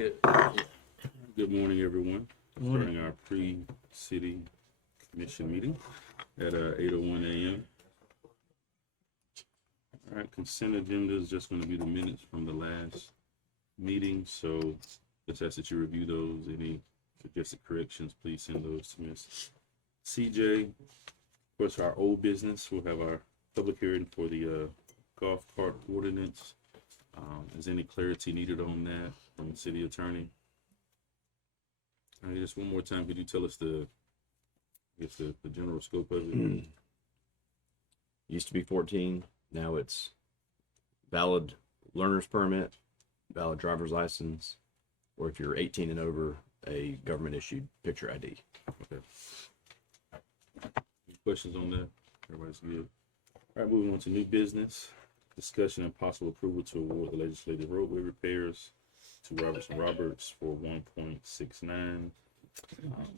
Good morning, everyone. Starting our pre-city commission meeting at 8:01 a.m. All right, consent agenda is just going to be the minutes from the last meeting, so let's ask that you review those. Any suggested corrections, please send those to Ms. CJ. Of course, our old business, we'll have our public hearing for the golf cart ordinance. Is any clarity needed on that from the city attorney? Just one more time, could you tell us the general scope of it? Used to be 14, now it's valid learner's permit, valid driver's license, or if you're 18 and over, a government issued picture ID. Okay. Any questions on that? Everybody's good. All right, moving on to new business. Discussion and possible approval to award the legislative roadway repairs to Roberts for 1.69.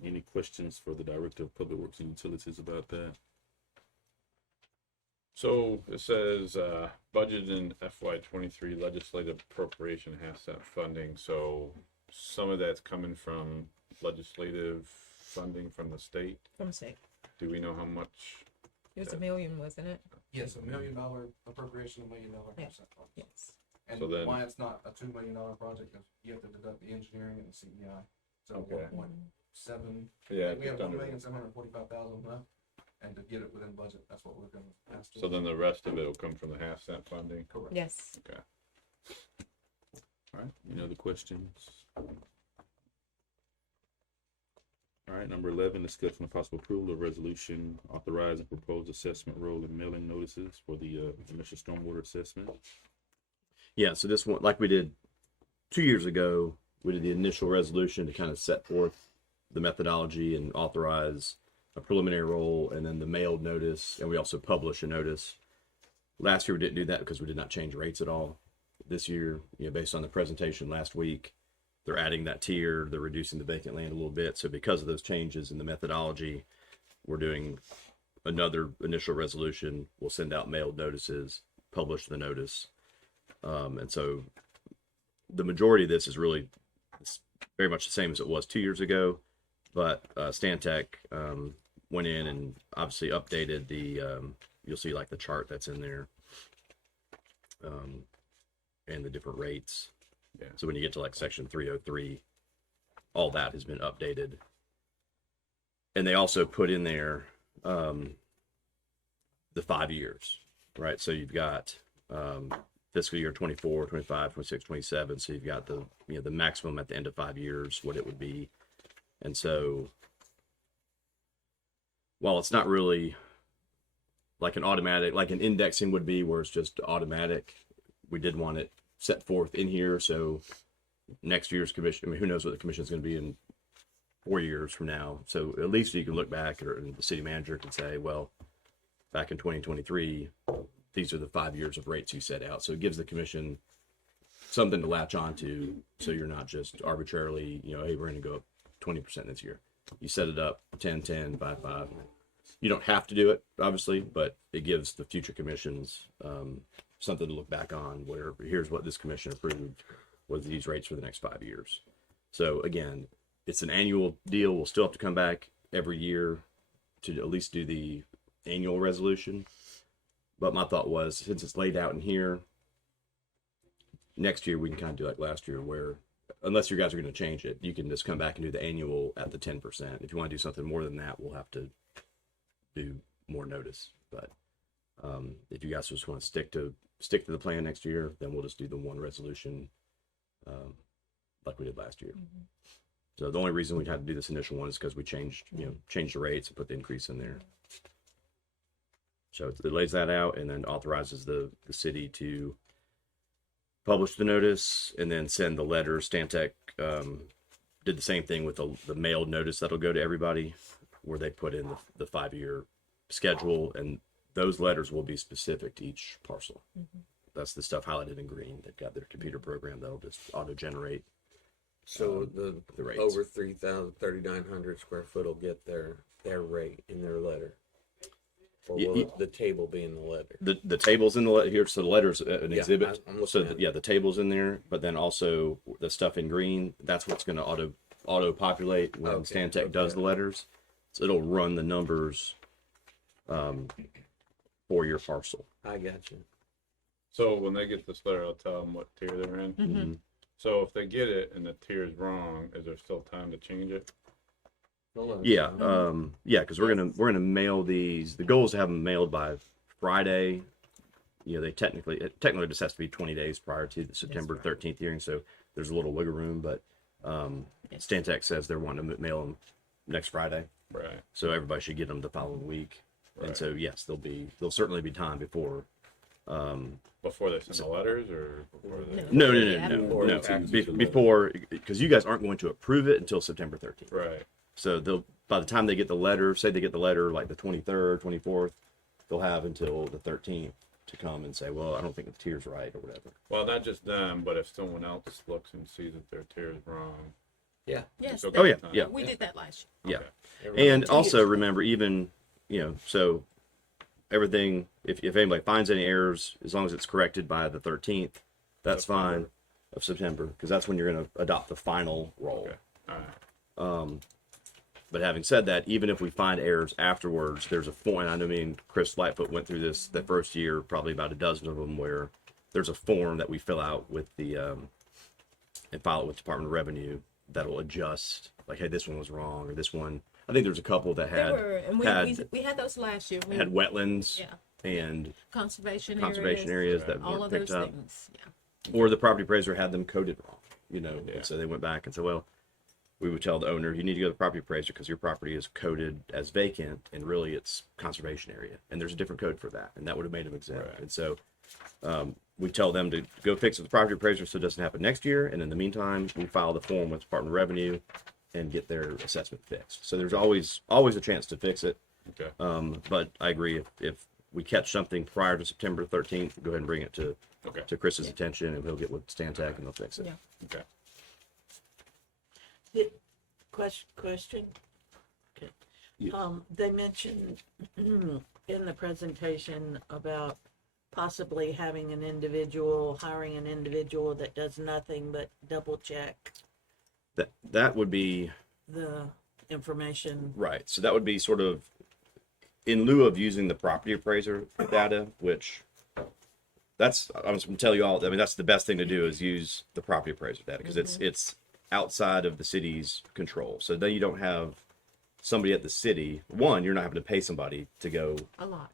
Any questions for the Director of Public Works and Utilities about that? So it says budget in FY23 legislative appropriation asset funding. So some of that's coming from legislative funding from the state. From the state. Do we know how much? It was $1 million, wasn't it? Yes, $1 million appropriation, $1 million Yeah. percent. Yes. And So then- why it's not a $2 million project is you have to deduct the engineering and the CEI. So Okay. 1.7. Yeah, We have just under. $1,745,000 left, and to get it within budget, that's what we're going to ask. So then the rest of it will come from the half cent funding. Correct. Yes. Okay. All right, any other questions? All right, number 11, discussion of possible approval of resolution authorizing proposed assessment roll and mailing notices for the initial stormwater assessment. Yeah, so this one, like we did 2 years ago, we did the initial resolution to kind of set forth the methodology and authorize a preliminary roll and then the mailed notice, and we also publish a notice. Last year we didn't do that because we did not change rates at all. This year, based on the presentation last week, they're adding that tier, they're reducing the vacant land a little bit. So because of those changes in the methodology, we're doing another initial resolution. We'll send out mailed notices, publish the notice. And so the majority of this is really very much the same as it was 2 years ago, but Stantec went in and obviously updated the, you'll see like the chart that's in there, and the different rates. Yeah. So when you get to like section 303, all that has been updated. And they also put in there the 5 years, right? So you've got fiscal year 24, 25, 26, 27. So you've got the, the maximum at the end of 5 years, what it would be. And so while it's not really like an automatic, like an indexing would be where it's just automatic, we did want it set forth in here. So next year's commission, who knows what the commission is going to be in 4 years from now. So at least you can look back, or the city manager can say, well, back in 2023, these are the 5 years of rates you set out. So it gives the commission something to latch onto. So you're not just arbitrarily, hey, we're going to go up 20% this year. You set it up 10, 10, 5, 5. You don't have to do it, obviously, but it gives the future commissions something to look back on, where here's what this commission approved was these rates for the next 5 years. So again, it's an annual deal. We'll still have to come back every year to at least do the annual resolution. But my thought was, since it's laid out in here, next year we can kind of do like last year, where unless you guys are going to change it, you can just come back and do the annual at the 10%. If you want to do something more than that, we'll have to do more notice. But if you guys just want to stick to the plan next year, then we'll just do the one resolution like we did last year. Mm-hmm. So the only reason we had to do this initial one is because we changed the rates and put the increase in there. So it lays that out and then authorizes the city to publish the notice and then send the letter. Stantec did the same thing with the mailed notice that'll go to everybody, where they put in the 5 year schedule, and those letters will be specific to each parcel. Mm-hmm. That's the stuff highlighted in green. They've got their computer program that'll just auto generate. So the rates. over 3,900 square foot will get their rate in their letter. Or Y- will y- the table be in the letter? The table's in the here, so the letter's an Yeah, exhibit. I'm looking So at it. yeah, the table's in there, but then also the stuff in green, that's what's going to auto populate when Okay, Stantec does okay. the letters. So it'll run the numbers for your parcel. I got you. So when they get this letter, I'll tell them what tier they're in. Mhm. So if they get it and the tier is wrong, is there still time to change it? They'll let us Yeah, know. yeah, because we're gonna mail these. The goal is to have them mailed by Friday. You know, they technically just has to be 20 days prior to the September 13th hearing, so there's a little wiggle room. But Stantec says they're wanting to mail them next Friday, Right. so everybody should get them the following week. And Right. so yes, there'll certainly be time before. Before they send the letters or before they? No. Before, because you guys aren't going to approve it until September 13th. Right. So they'll, by the time they get the letter, say they get the letter like the 23rd, 24th, they'll have until the 13th to come and say, well, I don't think the tier's right or whatever. Well, not just them, but if someone else looks and sees that their tier is wrong. Yeah. Yes. it's okay Oh, yeah, time. yeah. We did that last Yeah. Okay. And also remember, even, so everything, if anybody finds any errors, as long as it's corrected by the 13th, that's fine of September, because that's when you're going to adopt the final roll. Okay. All right. But having said that, even if we find errors afterwards, there's a form. I know me and Chris Lightfoot went through this the first year, probably about a dozen of them, where there's a form that we fill out with the and file it with Department of Revenue that will adjust, like, hey, this one was wrong, or this one. I think there's a couple that They were, and had we had those last year. had wetlands Yeah. and Conservation areas that all weren't of picked those up, things. Yeah. or the property appraiser had them coded wrong. Yeah. And so they went back and said, well, we would tell the owner, you need to go to the property appraiser because your property is coded as vacant and really it's conservation area. And there's a different code for that. And that would have made them exempt. Right. And so we tell them to go fix it with the property appraiser so it doesn't happen next year. And in the meantime, we file the form with Department of Revenue and get their assessment fixed. So there's always a chance to fix it. Okay. But I agree, if we catch something prior to September 13th, go ahead and bring it to Okay. Chris's attention and he'll get with Stantec and they'll fix it. Yeah. Okay. Question? Okay. Yeah. They mentioned in the presentation about possibly hiring an individual that does nothing but double check That would be the information. right. So that would be sort of in lieu of using the property appraiser data, which I'm just going to tell you all. I mean, that's the best thing to do is use the property appraiser data because it's outside of the city's control. So then you don't have somebody at the city. One, you're not having to pay somebody to go A lot.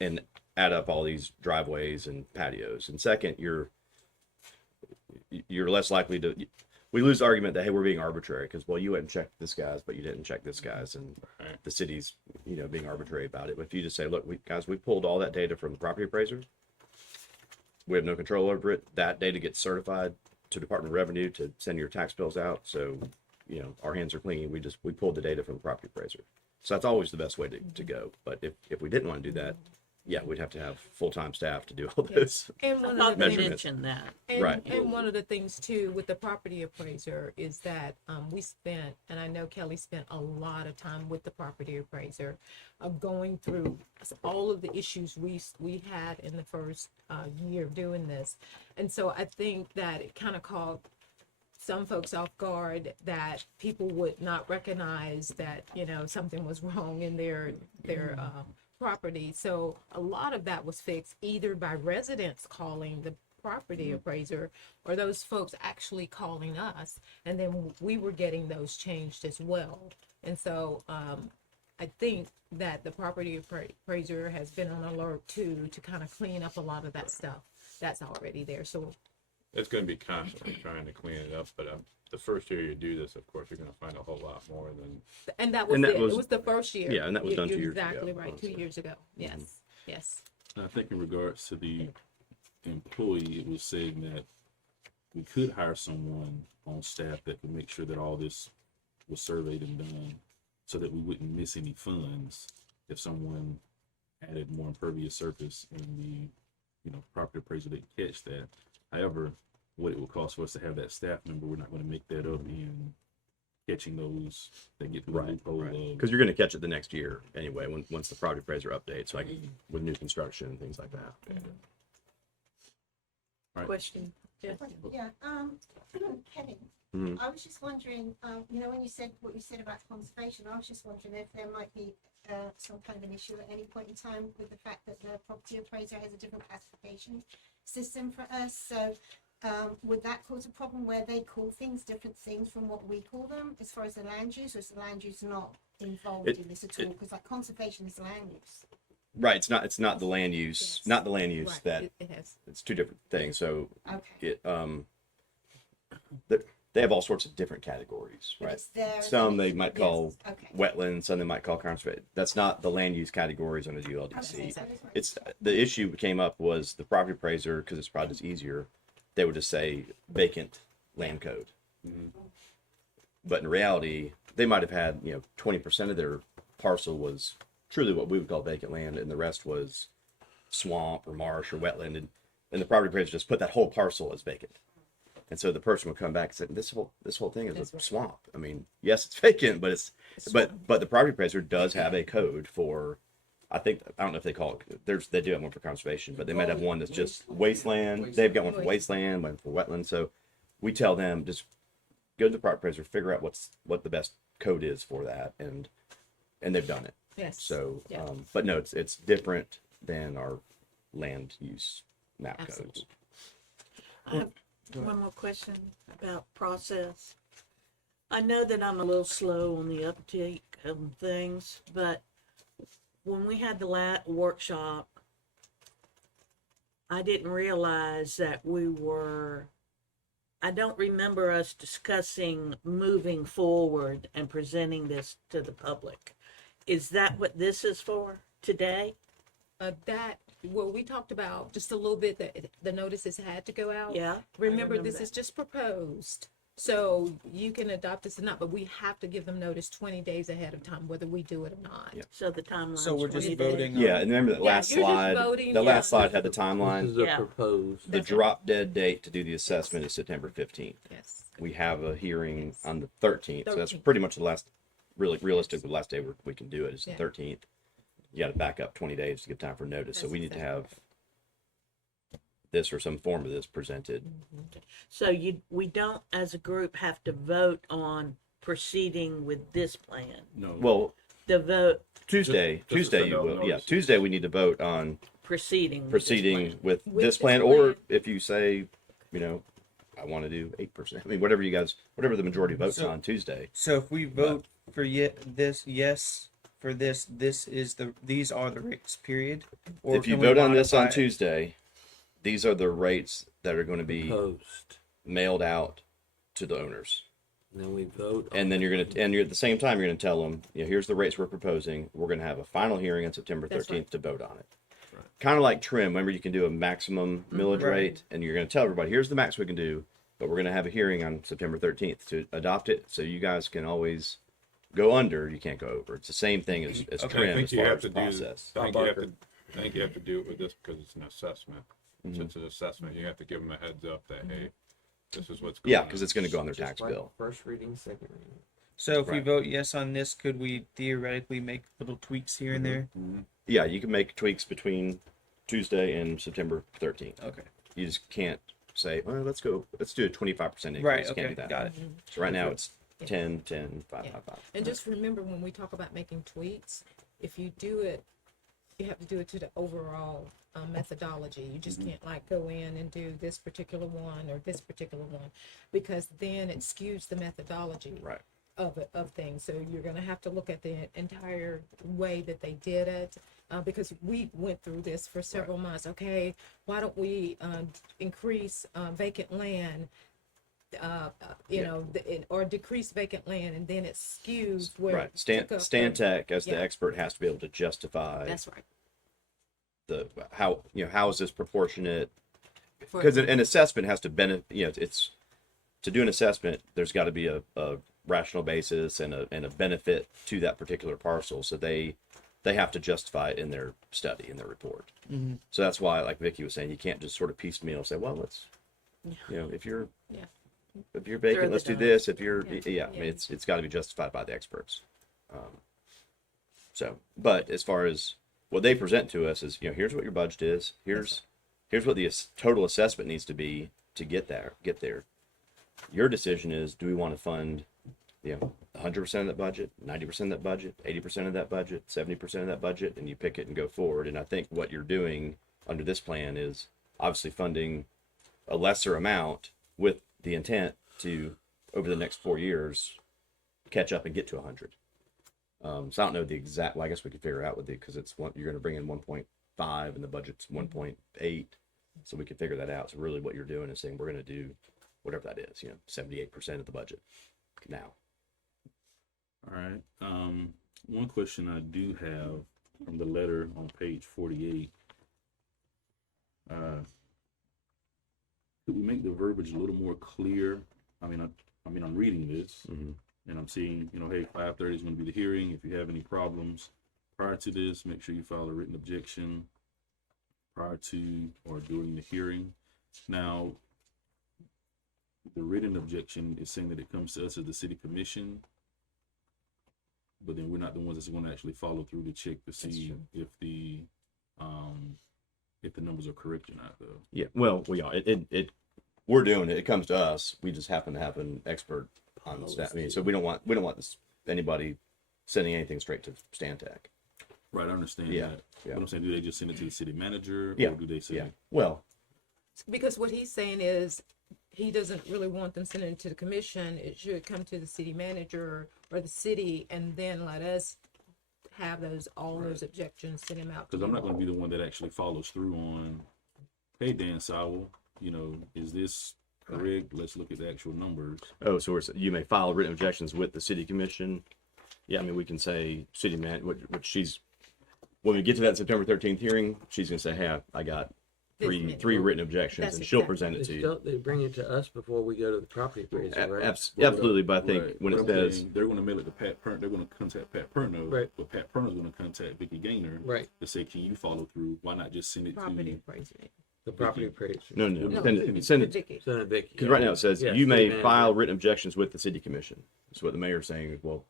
and add up all these driveways and patios. And second, you're less likely to. We lose the argument that, hey, we're being arbitrary because, well, you went and checked this guy's, but you didn't check this guy's, and Right. the city's being arbitrary about it. But if you just say, look, we pulled all that data from the property appraiser, we have no control over it. That data gets certified to Department of Revenue to send your tax bills out. So our hands are clean. We pulled the data from the property appraiser. So that's always the best way to go. But if we didn't want to do that, yeah, we'd have to have full-time staff to do all this. And I one thought of they the things, mentioned that. and, Right. and one of the things too with the property appraiser is that we spent, and I know Kelly spent a lot of time with the property appraiser, going through all of the issues we had in the first year of doing this, and so I think that it kind of caught some folks off guard that people would not recognize that something was wrong in their property. So a lot of that was fixed either by residents calling the property appraiser or those folks actually calling us, and then we were getting those changed as well. And so I think that the property appraiser has been on alert too to kind of clean up a lot of that stuff that's already there. So It's going to be constantly trying to clean it up, but the first year you do this, of course, you're going to find a whole lot more than. and that was And that it. was- it was the first year. yeah, and that was done 2 You're years ago, exactly right. honestly. 2 years ago. Yes. Yes. I think in regards to the employee, it was saying that we could hire someone on staff that could make sure that all this was surveyed and done so that we wouldn't miss any funds if someone added more impervious surface and the property appraiser didn't catch that. However, what it would cost for us to have that staff member, we're not going to make that up in catching those that get through the Right, loophole right. of Because you're going to catch it the next year anyway, once the property appraiser updates, like with new construction and things like that. Right. Question. Yeah. Yeah, Kevin, Mhm. I was just wondering, you know, when you said what you said about conservation, I was just wondering if there might be some kind of an issue at any point in time with the fact that the property appraiser has a different classification system for us. So would that cause a problem where they call things different things from what we call them as far as the land use, or is the land use not involved It- in this at all? Because like conservation is land use. Right. It's not the land use, Yes. not the land use Right, that it has. it's two different things. So Okay. it, they have all sorts of different categories, But right? it's there as Some an they issue. might Yes, call okay. wetlands, some they might call conservation. That's not the land use categories under the ULDC. Okay, so I just wanted It's the issue came up was the property appraiser, because it's probably just easier, they would just say vacant land code. But in reality, they might have had 20% of their parcel was truly what we would call vacant land, and the rest was swamp or marsh or wetland, and the property appraiser just put that whole parcel as vacant. And so the person would come back and say, this whole thing is That's a right. swamp. I mean, yes, it's vacant, but but the property appraiser does have a code for, I don't know if they call it, they do have one for conservation, but they might have one that's just wasteland. They've got one for wasteland, one for wetland. So we tell them, just go to the property appraiser, figure out what the best code is for that, and they've done it. Yes. So, Yeah. but no, it's different than our land use map Absolutely. codes. I have one more question about process. I know that I'm a little slow on the uptake of things, but when we had the workshop, I didn't realize that I don't remember us discussing moving forward and presenting this to the public. Is that what this is for today? We talked about just a little bit that the notices had to go out. Yeah. I Remember, this that. is just proposed. So you can adopt this or not, but we have to give them notice 20 days ahead of time, whether we do it or not. Yeah. So the timeline. So we're just 20 days. voting on. Yeah, and remember that Yeah, last you're just slide. voting, The yeah. last slide had the This timeline. is a Yeah. proposed. The drop dead date to do the assessment is September 15th. Yes. We have a hearing Yes. on the 13th, so that's 13th. pretty much the last, really realistic, the last day we can do it is the Yeah. 13th. You got to back up 20 days to give time for notice, so That's we need to exactly have this or some form of this presented. So we don't, as a group, have to vote on proceeding with this plan. no. Well, The vote Tuesday, just to Tuesday send you out will, yeah, notices. Tuesday we need to vote on proceeding. proceeding with With this this plan, or plan. if you say, I want to do 8%. I mean, whatever the majority votes So- on Tuesday. So if we vote for yes for this, these are the rates, period. Or If you can we vote on this on modify it? Tuesday, these are the rates that are going to be Proposed. mailed out to the owners. And then we vote. And then you're at the same time, you're going to tell them, here's the rates we're proposing. We're going to have a final hearing on September 13th That's right. to vote on it. Right. Kind of like trim. Remember, you can do a maximum millage Right. rate, and you're going to tell everybody, here's the max we can do, but we're going to have a hearing on September 13th to adopt it, so you guys can always go under. You can't go over. It's the same thing as Okay. I trim think as you far have as to the do, process. I think you have to do it with this because it's an assessment. Mhm. Since it's an assessment, you have to give them a heads up that, hey, this is what's going Yeah, on. because it's going to go on their Just tax like bill. First reading, second reading. So if we Right. vote yes on this, could we theoretically make little tweaks here and there? Mhm. Yeah, you can make tweaks between Tuesday and September 13th. Okay. You just can't say, well, let's do a 25% increase. Right. You Okay. can't do that. Got it. So right now it's Yeah. 10, 10, 5, Yeah. 5, 5. And just remember, when we talk about making tweaks, if you do it, you have to do it to the overall methodology. You just can't like go in and do this particular one or this particular one, because then it skews the methodology Right. of things. So you're going to have to look at the entire way that they did it, because we went through this for several months. Okay, why don't we increase vacant land? Or decrease vacant land, and then it skews where Right. it took up Stantec, as the yeah. expert, has to be able to justify That's right. how is this proportionate? For- Because an assessment has to benefit. It's to do an assessment. There's got to be a rational basis and a benefit to that particular parcel. So they have to justify it in their study, in their report. Mhm. So that's why, like Vicky was saying, you can't just sort of piecemeal say, well, let's, if you're Yeah. if you're vacant, the let's do dice. this. If you're, Yeah. yeah, I mean, Yeah. it's got to be justified by the experts. So, but as far as what they present to us is, here's what your budget is. Here's what the total assessment needs to be to get there. Your decision is, do we want to fund, 100% of that budget, 90% of that budget, 80% of that budget, 70% of that budget, and you pick it and go forward. And I think what you're doing under this plan is obviously funding a lesser amount with the intent to, over the next 4 years, catch up and get to 100. So I don't know the exact, well, I guess we could figure it out with it because you're going to bring in 1.5 and the budget's 1.8. So we can figure that out. So really what you're doing is saying we're going to do whatever that is, 78% of the budget now. All right. One question I do have from the letter on page 48. Could we make the verbiage a little more clear? I mean, I'm reading this and I'm seeing, hey, 5:30 is going to be the hearing. If you have any problems prior to this, make sure you file a written objection prior to or during the hearing. Now, the written objection is saying that it comes to us as the city commission, but then we're not the ones that's going to actually follow through to check to see if the numbers are correct or not, though. Yeah, well, we are. We're doing it. It comes to us. We just happen to have an expert on the staff. I mean, so we don't want anybody sending anything straight to Stantec. Right, I understand Yeah, that. yeah. But I'm saying, do they just send it to the city manager, Yeah, or do they say? Yeah. Well, Because what he's saying is, he doesn't really want them sending it to the commission. It should come to the city manager or the city, and then let us have all those objections, send them out. Because I'm not going to be the one that actually follows through on, hey, Dan Sowell, is this correct? Let's look at the actual numbers. oh, so you may file written objections with the city commission. Yeah, I mean, we can say city man, which she's, when we get to that September 13th hearing, she's going to say, hey, I got three written objections, That's and she'll exactly- present it to you. They bring it to us before we go to the property appraiser, right? Absolutely, but I think Right. when But it I'm says, saying they're going to mail it to Pat Pern, they're going to contact Pat Perno, Right. but Pat Perno's going to contact Vicky Gaynor Right, to say, can you follow through? Why not just send it Property to? appraiser. the property appraiser. no, No, send it, Vicky. Senator Vicky. because right now it says, Yeah, you city may manager. file written objections with the city commission. So what the mayor's saying is, well,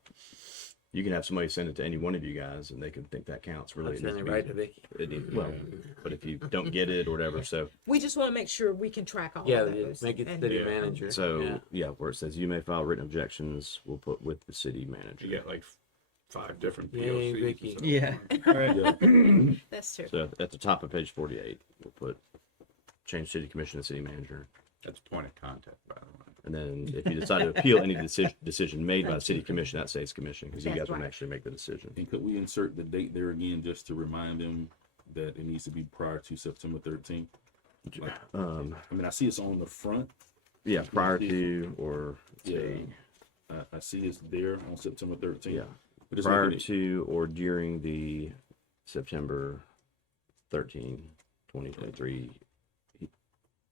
you can have somebody send it to any one of you guys, and they can think that counts. Really, I'll it send needs it to right be- to Vicky. it needs- well, but if you don't get it or whatever, so We just want to make sure we can track all Yeah, of those. make it and- city Yeah. manager. yeah, where it says you may file written objections, we'll put with the city manager. You get like 5 different Yay, POCs. Vicky. and stuff. Yeah. All right. Yeah. That's true. So at the top of page 48, we'll put change city commission to city manager. That's point of contact, by the way. And then if you decide to appeal any decision made by the city commission, that says commission, because you That's guys will right. actually make the decision. And could we insert the date there again, just to remind them that it needs to be prior to September 13th? Like, I see it's on the front. Yeah, prior to, or let's Yeah. see, I see it's there on September 13th. yeah, But it's prior making it- to or during the September 13, 2023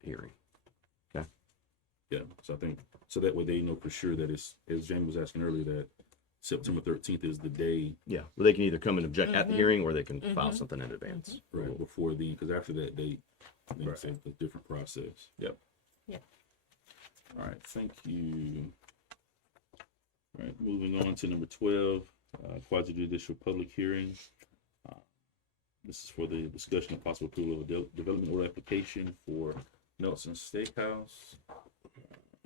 hearing. Yeah, so I think, so that way they know for sure that it's, as Jamie was asking earlier, that September 13th is the day, Yeah, well, they can either come and object at the hearing, or they can file something in advance. right, before because after that date, then it's Right. a different process. Yep. Yeah. All right, thank you. All right, moving on to number 12, quasi-judicial public hearing. This is for the discussion of possible approval of a development order application for Nelson Steakhouse.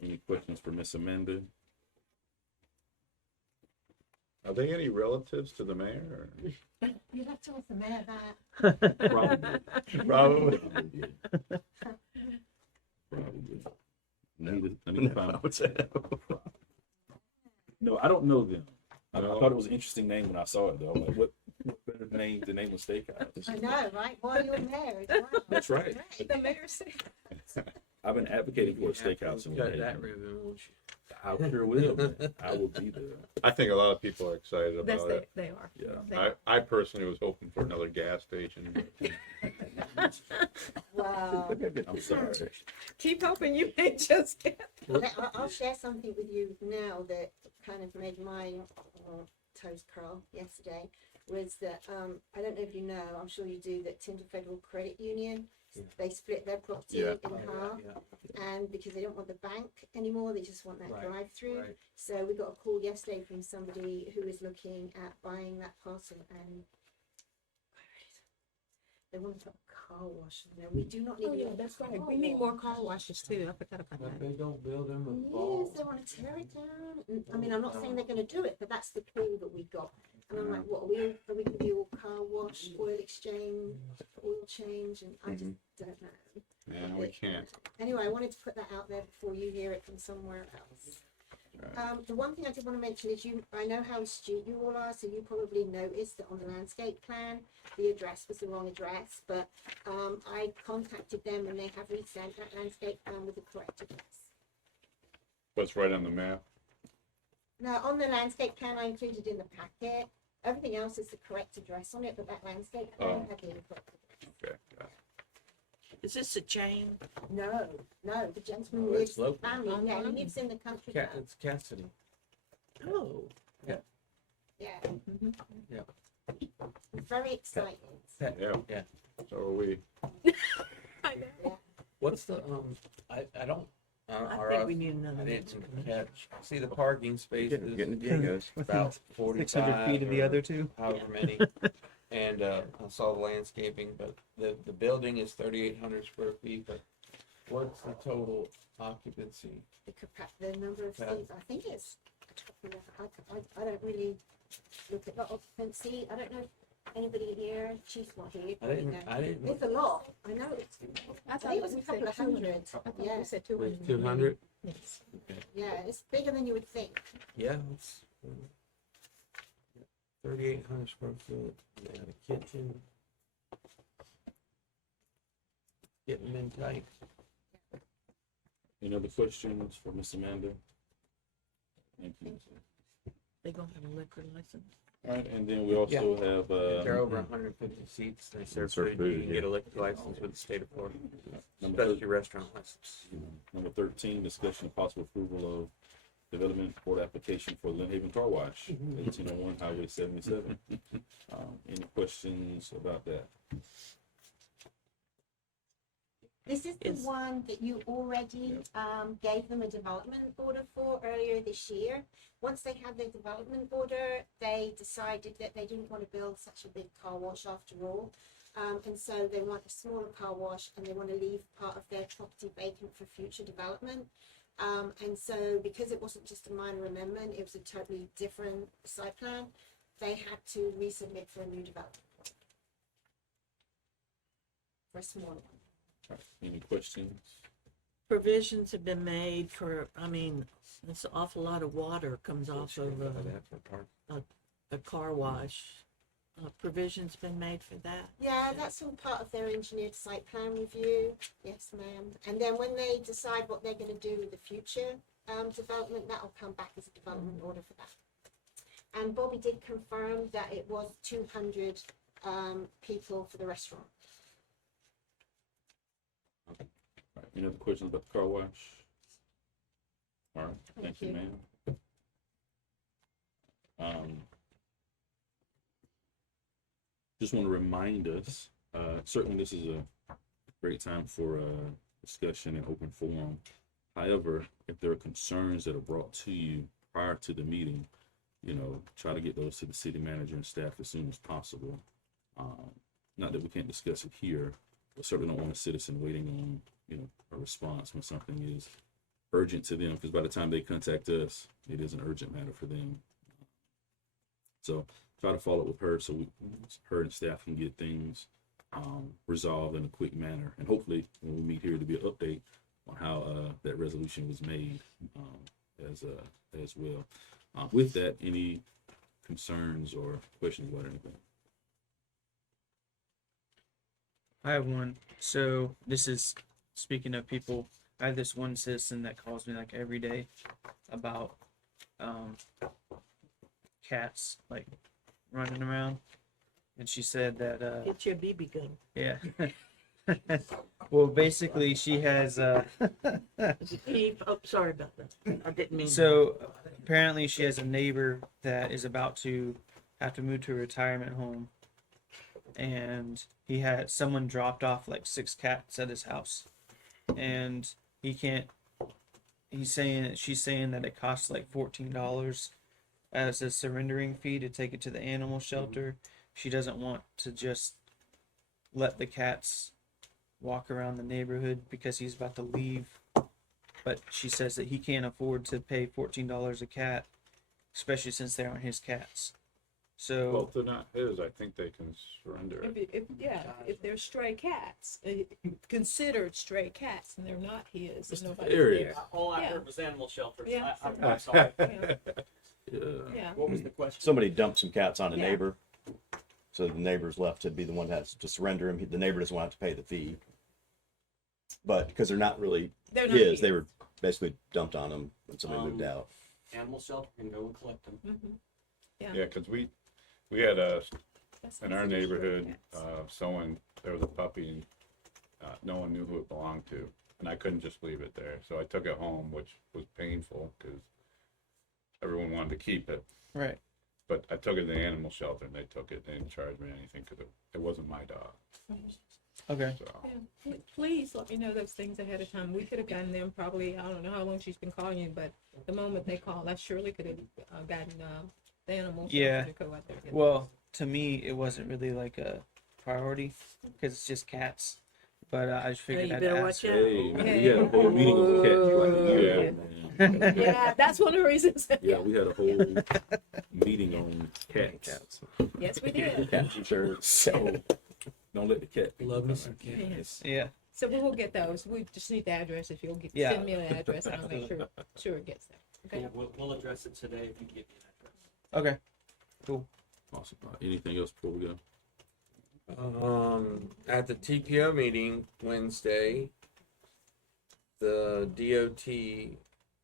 Any questions for Miss Amanda? Are they any relatives to the mayor? Or? You'd have to ask the mayor that. Probably. Probably. Probably. I need to find. I would say no. No, I don't know them. I No. thought it was an interesting name when I saw it, though. I'm like, what better name to name a steakhouse? I know, right? While you're married. Wow. That's right. The mayor said. I've been advocating for a steakhouse in Got Lynn. that ribbon, won't you? I sure will. Man. I will be there. I think a lot of people are excited That's about it. they are. Yeah. They are. I personally was hoping for another gas station. Wow. I'm sorry. Keep hoping you ain't just get. Okay, I'll share something with you now that kind of made my toes curl yesterday. Was that I don't know if you know, I'm sure you do, that Tinder Federal Credit Union they split their property Yeah. in half, Yeah. and because they don't want the bank anymore, they just want that Right, drive-through. right. So we got a call yesterday from somebody who is looking at buying that parcel, and they want to put a car wash in there. We do not need. Oh, yeah, that's right. We need more car washes too. I forgot about But that. they don't build them with Yes, balls. they want to tear it down. I mean, I'm not saying they're going to do it, but that's the call that we got. And I'm like, what are we going to do? All car wash, oil exchange, oil change, and I just don't know. Yeah, we can't. Anyway, I wanted to put that out there before you hear it from somewhere else. The one thing I did want to mention is I know how astute you all are, so you probably noticed that on the landscape plan, the address was the wrong address, but I contacted them and they have resent that landscape plan with the correct address. What's right on the map? Now, on the landscape plan I included in the packet, everything else is the correct address on it, but that landscape plan Oh. had the incorrect address. Okay, got it. Is this a chain? No, the gentleman Oh, lives, it's local. family, yeah, he lives in the country. club. It's Cassidy. Oh, Yeah. Yeah. Very excited. Yeah. Yeah. So are we. What's the, I don't, I or think we need another. I didn't catch, see the parking spaces. Getting the Diegos. About 600 feet of the or other two. however many. And, I saw the landscaping, but the building is 3,800 square feet, but what's the total occupancy? The number of Yeah. seats, I think it's, I don't really look at the occupancy. I don't know if anybody here, Chief's not here. probably know. I didn't. It's a lot. I know it's. I think it was a couple of hundred. I thought Yeah, we said 200. 200? Yes. yeah, it's bigger than you would think. Yeah, it's 3,800 square foot. They had a kitchen. Getting in tight. Any other questions for Miss Amanda? Thank you. They gonna have a liquor license? All right, and then we also have, If they're over 150 seats, they serve food. You can get a liquor license with the state of Florida, especially restaurant license. number 13, discussion of possible approval of development board application for Lynn Haven Car Wash, 1801 Highway 77. Any questions about that? This is the Is- one that you already gave them a development order for earlier this year. Once they had their development order, they decided that they didn't want to build such a big car wash after all. And so they want a smaller car wash and they want to leave part of their property vacant for future development. And so because it wasn't just a minor amendment, it was a totally different site plan, they had to resubmit for a new development. For a smaller one. All right, any questions? Provisions have been made for, I mean, it's an awful lot of water comes off of a car wash. Provisions been made for that? Yeah, that's all part of their engineered site plan review. Yes, ma'am. And then when they decide what they're going to do with the future development, that'll come back as a development order for that. And Bobby did confirm that it was 200 people for the restaurant. All right, any other questions about the car wash? All right, thank you, ma'am. Just want to remind us, certainly this is a great time for discussion and open forum. However, if there are concerns that are brought to you prior to the meeting, try to get those to the city manager and staff as soon as possible. Not that we can't discuss it here, but certainly don't want a citizen waiting on, a response when something is urgent to them, because by the time they contact us, it is an urgent matter for them. So try to follow up with her so her and staff can get things resolved in a quick manner. And hopefully when we meet here to be an update on how that resolution was made as well. With that, any concerns or questions about anything? I have one. So this is speaking of people. I have this one citizen that calls me like every day about cats like running around, and she said that Get your BB gun. yeah. Well, basically, she has Keep, oh, sorry about that. I didn't mean. so apparently she has a neighbor that is about to have to move to a retirement home, and he had someone dropped off like 6 cats at his house, and he can't. She's saying that it costs like $14 as a surrendering fee to take it to the animal shelter. She doesn't want to just let the cats walk around the neighborhood because he's about to leave. But she says that he can't afford to pay $14 a cat, especially since they aren't his cats. So Well, if they're not his, I think they can surrender it. If they're stray cats, considered stray cats, and they're not his, and nobody's Area. there. All I Yeah. heard was animal shelters. Yeah. I'm sorry. Yeah, Yeah. yeah. What was the question? Somebody dumped some cats on a Yeah. neighbor, so the neighbor's left to be the one that has to surrender him. The neighbor doesn't want to pay the fee, but because they're not really They're not his, here. they were basically dumped on him when somebody moved out. Animal shelter can go and collect them. Mhm. Yeah, cause we had That's in our considered stray neighborhood, cats. there was a puppy and, no one knew who it belonged to. And I couldn't just leave it there. So I took it home, which was painful because everyone wanted to keep it. right. But I took it to the animal shelter and they took it. They didn't charge me anything because it wasn't my dog. Okay. So, Yeah. Please let me know those things ahead of time. We could have gotten them probably, I don't know how long she's been calling you, but the moment they called, I surely could have gotten the animal Yeah. shelter to go out there. and get Well, to me, it wasn't really like a priority because it's just cats. But I just figured you I'd better ask. watch out. Hey, man, we had a whole meeting on cats like a year Yeah. ago, man. them. Yeah, that's one of the reasons. Yeah, we had a whole meeting on cats. Yes, we did. Cat insurance. So don't let the cat. Love me some Yes. Yeah. So we will get those. We just need the address. If you'll Yeah. send me an address, and I'll make sure it gets there. Okay. We'll address it today if you give me an address. Okay. Awesome. Anything else before we go? At the TPO meeting Wednesday, the DOT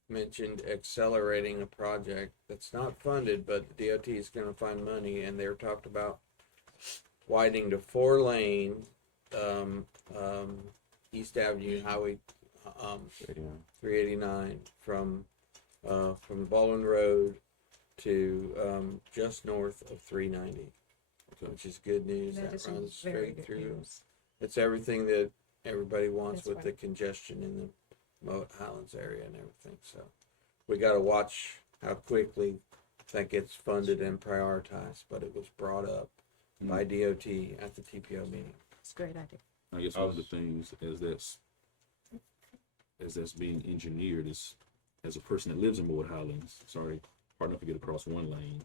mentioned accelerating a project that's not funded, but the DOT is gonna find money, and they're talked about widening to 4-lane, East Avenue Highway, 389 from Baldwin Road to, just north of 390. Which is good news. That That is runs very straight good through. news. It's everything that everybody wants That's with the right. congestion in the Highlands area and everything. So we got to watch how quickly that gets funded and prioritized. But it was brought up by DOT at the TPO meeting. It's a great idea. I guess one of the things as that's being engineered is, as a person that lives in Boyd Highlands, sorry, hard enough to get across one lane.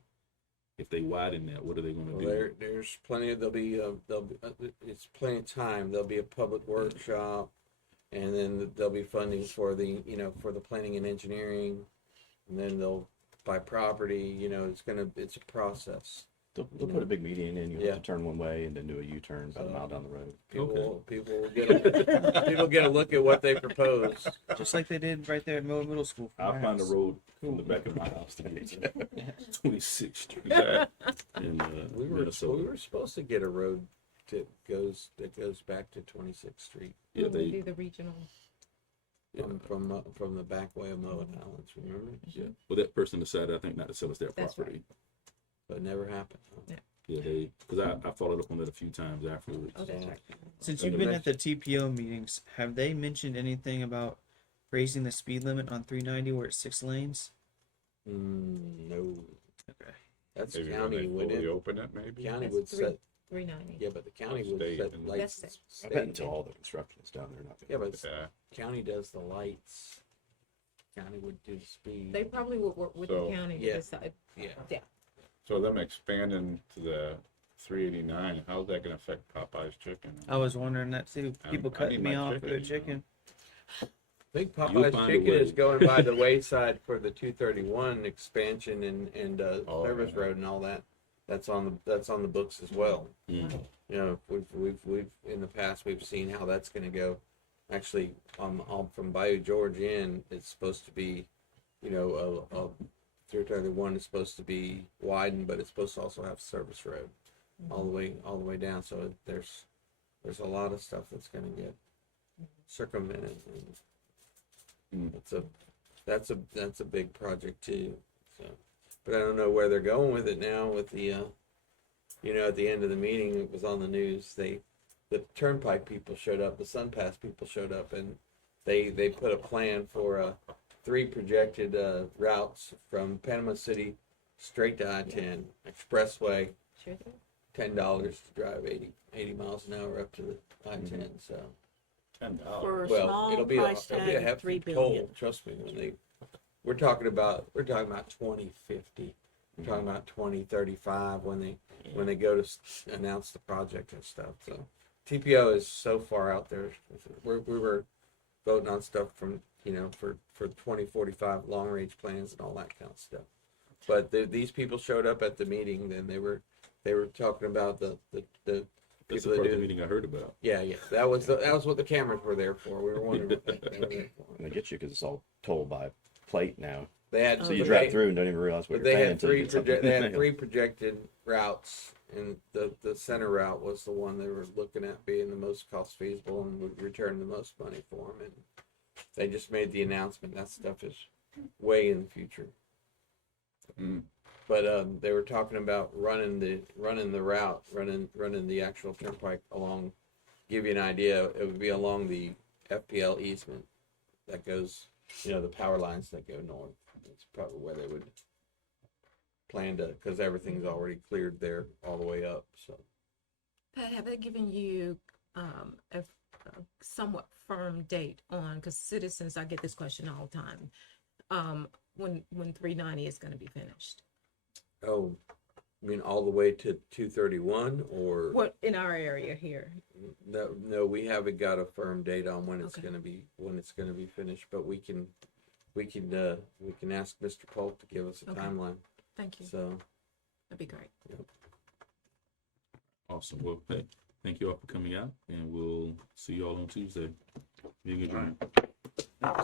If they widen that, what are they going to Well, do? there's plenty of it's plenty of time. There'll be a public workshop, and then there'll be funding for the for the planning and engineering, and then they'll buy property. It's a process. They'll put a big median in. You Yeah. have to turn one way and then do a U-turn about a mile down the road. People will get a look at what they propose. Just like they did right there at Moore Middle School. from I'll my find a house. road from the back of my house to get to 26th Street in We Minnesota. were supposed to get a road that goes back to 26th Street Yeah, We'll do they. the regional. from the back way of Mullen Highlands. Remember? Yeah, well, that person decided, I think, not to sell us their That's property. But it never happened. Yeah, they, because I followed up on that a few times afterwards. Oh, that's right. Since And you've the been at the TPO meetings, have they mentioned anything about raising the speed limit on 390 where it's 6 lanes? No. Okay. That's maybe when county. they When fully it, open it, maybe. county That's would three. set. 390. Yeah, but the county would State set and- lights. That's I bet until all the construction is done, they're not Yeah, going but to. Yeah. county does the lights. County would do the speed. They probably would work with So- the county to Yeah. decide. Yeah. Yeah. So them expanding to the 389, how's that going to affect Popeye's chicken? I was wondering that too. People I cutting need me my off for the chicken, chicken. I think You'll Popeye's find a Chicken is way. going by the wayside for the 231 expansion and Oh, service yeah. road and all that. That's on the books as well. Mm. We've in the past we've seen how that's going to go. Actually, from Bayou George in, it's supposed to be, a 331 is supposed to be widened, but it's supposed to also have service road all the way down. So there's a lot of stuff that's going to get circumvented. And that's a big project too. So, but I don't know where they're going with it now with the you know, at the end of the meeting, it was on the news. The Turnpike people showed up, the SunPass people showed up, and they put a plan for 3 projected routes from Panama City straight to I-10 expressway. Sure thing. $10 to drive 80 miles an hour up to the I-10. So, For a well, small it'll be price a tag of hefty $3 toll. billion. Trust me, we're talking about 2050. We're talking about 2035 when they go to announce the project and stuff. So TPO is so far out there. We were voting on stuff from, you know, for 2045 long range plans and all that kind of stuff. But these people showed up at the meeting. Then they were talking about the That's people the that part of the do. meeting I heard about. Yeah, that was what the cameras were there for. We were wondering what they were there for. And they get you because it's all told by plate now. They had So you but drive they- through and don't even realize what But you're they paying had until you get something. they had 3 projected routes, and the center route was the one they were looking at being the most cost feasible and would return the most money for them. And they just made the announcement. That stuff is way in the future. Mm. But they were talking about running the route, running the actual turnpike along. Give you an idea, it would be along the FPL easement that goes, you know, the power lines that go north. That's probably where they would plan to, because everything's already cleared there all the way up. So Pat, have they given you a somewhat firm date on, because citizens, I get this question all the time, when 390 is going to be finished? oh, I mean all the way to 231 or What, in our area here? no, we haven't got a firm date on when it's Okay. going to be finished, but we can ask Mr. Polk to give us a Okay. timeline. Thank you. So That'd be great. Awesome. Well, hey, thank you all for coming out, and we'll see you all on Tuesday. Meeting adjourned.